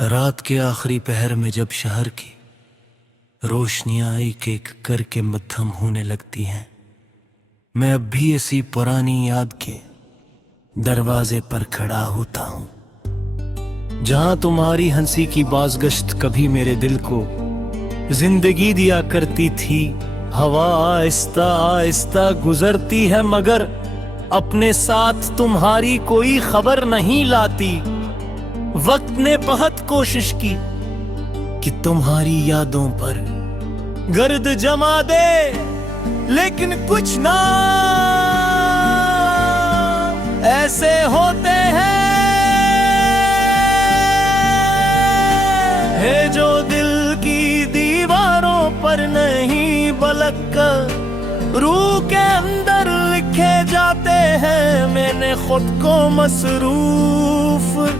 रात के आखिरी पहर में जब शहर की रोशनियां एक एक करके मद्धम होने लगती हैं, मैं अब भी इसी पुरानी याद के दरवाजे पर खड़ा होता हूँ, जहां तुम्हारी हंसी की बाज़गश्त कभी मेरे दिल को जिंदगी दिया करती थी। हवा आहिस्ता आहिस्ता गुजरती है, मगर अपने साथ तुम्हारी कोई खबर नहीं लाती। वक्त ने बहुत कोशिश की कि तुम्हारी यादों पर गर्द जमा दे, लेकिन कुछ ना ऐसे होते हैं जो दिल की दीवारों पर नहीं बलक रूह के अंदर लिखे जाते हैं। मैंने खुद को मसरूफ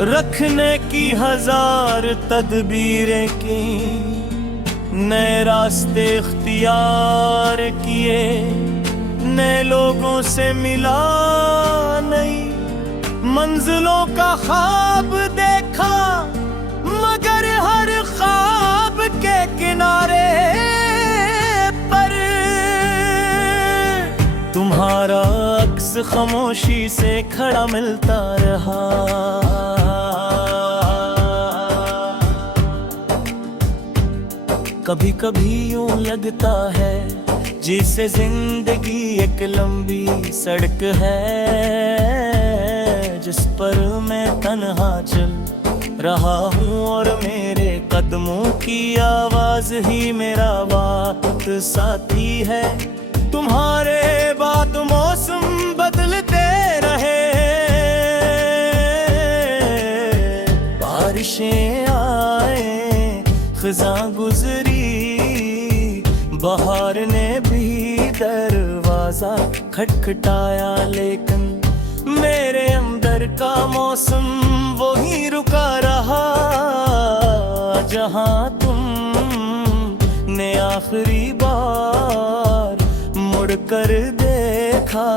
रखने की हजार तदबीरें की, नए रास्ते इख्तियार किए, नए लोगों से मिला, नई मंजिलों का ख्वाब देखा, मगर हर ख्वाब के किनारे पर तुम्हारा अक्स खामोशी से खड़ा मिलता रहा। कभी कभी यूं लगता है जैसे जिंदगी एक लंबी सड़क है, जिस पर मैं तन्हा चल रहा हूँ और मेरे कदमों की आवाज ही मेरा वक्त साथी है। तुम्हारे बाद मौसम बदलते रहे, बारिशें आए, खिज़ां गुजरी, बहार ने भी दरवाजा खटखटाया, लेकिन मेरे अंदर का मौसम वो ही रुका रहा, जहां तुमने आखिरी बार मुड़कर देखा।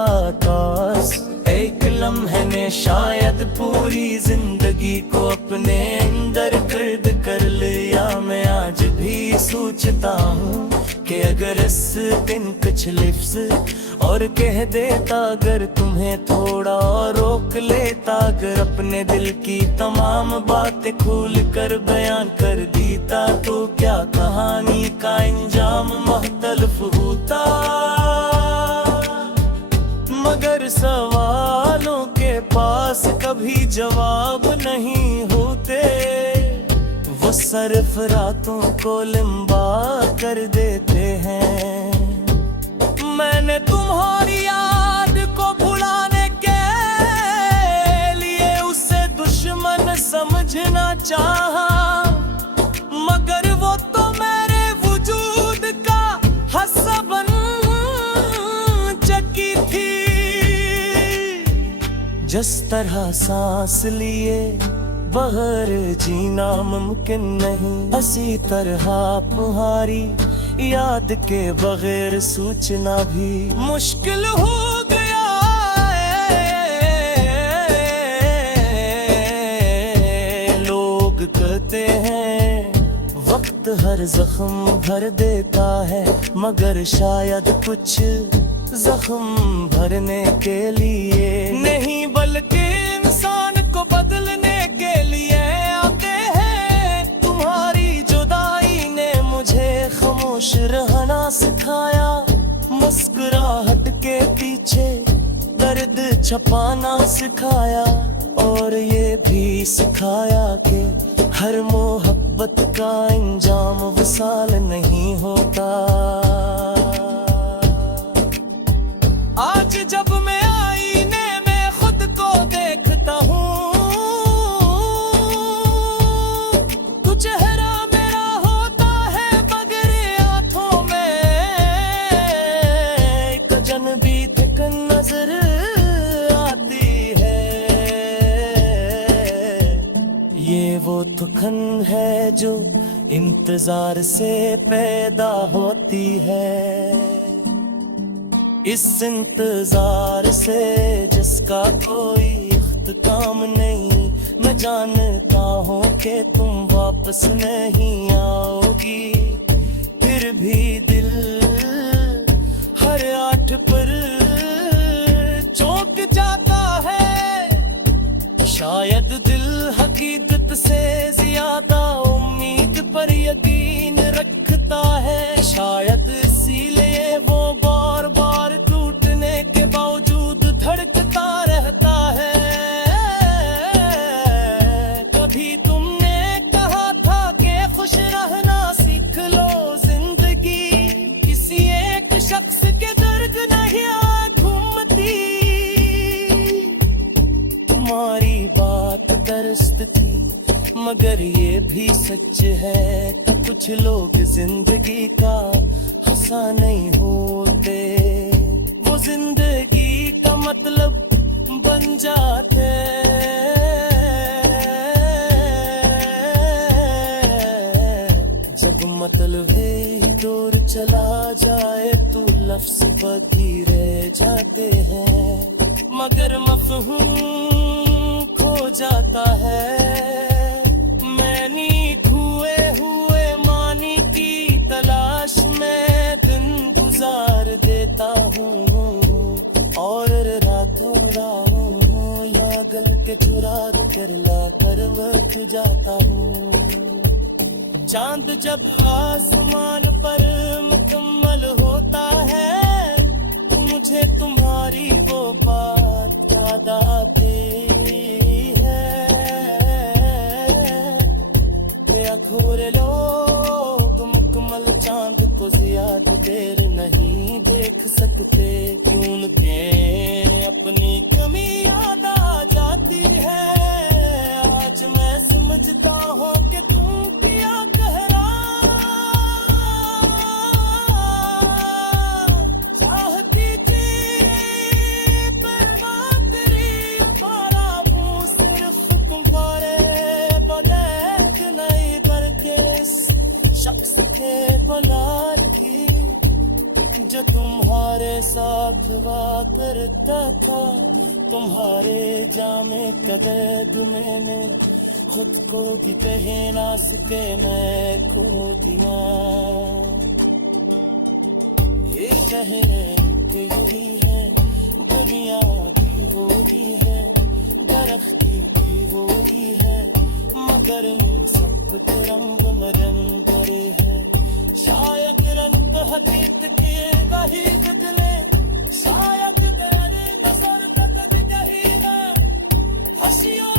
काश एक लम्हे ने शायद पूरी जिंदगी को अपने अंदर कैद कर लिया। मैं आज भी सोचता हूँ कि अगर इस दिन कुछ लिफ्स और कह देता, अगर तुम्हें थोड़ा और रोक लेता, अगर अपने दिल की तमाम बातें खोल कर बयान कर देता, तो क्या कहानी का अंजाम मुख्तलिफ होता। मगर सवालों के पास कभी जवाब नहीं होते, वो सिर्फ रातों को लंबा कर देते हैं। मैंने तुम्हारी याद को भुलाने के लिए उसे दुश्मन समझना चाहा, मगर वो तो मेरे वजूद का हिस्सा बन चुकी थी। जिस तरह सांस लिए बगैर जीना मुमकिन नहीं, इसी तरह तुम्हारी याद के बगैर सोचना भी मुश्किल हो गया। लोग कहते हैं वक्त हर जख्म भर देता है, मगर शायद कुछ जख्म भरने के लिए नहीं, बल्कि इंसान को बदलने के लिए आते हैं। तुम्हारी जुदाई ने मुझे खामोश रहना सिखाया, मुस्कुराहट के पीछे दर्द छुपाना सिखाया, और ये भी सिखाया कि हर मोहब्बत का अंजाम विसाल नहीं होता। आज जब मैं आईने में खुद को देखता हूँ, तो चेहरा मेरा होता है मगर आँखों में एक अजनबी थिकन नजर आती है। ये वो थकन है जो इंतजार से पैदा होती है, इस इंतजार से जिसका कोई इख्तिताम नहीं, मैं जानता हूँ कि तुम वापस नहीं आओगी, फिर भी दिल हर आठ पर चौंक जाता है। शायद दिल हकीकत से ज्यादा उम्मीद पर यकीन रखता है, शायद इसीलिए वो बार बार टूटने के बावजूद धड़कता रहता है। कभी तुमने कहा था कि खुश रहना सीख लो, जिंदगी किसी एक शख्स के दर्द नहीं घूमती। तुम्हारी बात दरस्त थी, मगर ये भी सच है कि कुछ लोग जिंदगी का हिस्सा नहीं होते, वो जिंदगी का मतलब बन जाते। जब मतलब दूर चला जाए तो लफ्ज बाकी रह जाते हैं, मगर मफहूम खो जाता है। मैंने खोए हुए मानी की तलाश में दिन गुजार देता हूँ, और रातों राहों या गल के चुरा कर ला कर वक्त जाता हूँ। चांद जब आसमान पर मुकम्मल होता है तो मुझे तुम्हारी वो बात याद आती है। बेअखोरे लोग मुकम्मल चांद को ज्यादा देर नहीं देख सकते, क्यों उनके अपनी कमी याद आ जाती है। आज मैं समझता हूँ कि तुम क्या कह रहा, चाहती थी परवाह करी तुम्हारा मुँह सिर्फ तुम्हारे बगैर नहीं, बल्कि शख्स के बलार की जो तुम्हारे साथ हुआ करता था। तुम्हारे जामे कदैद मैंने खुद को भी पहना सके मैं खो दिया। ये शहर की हुई है, दुनिया की होती है, दरख्ती की होती है, मगर मुझ सब के रंग मरम करे है। शायद रंग हकीकत के वही बदले, शायद तेरे नजर तक यही है हंसियों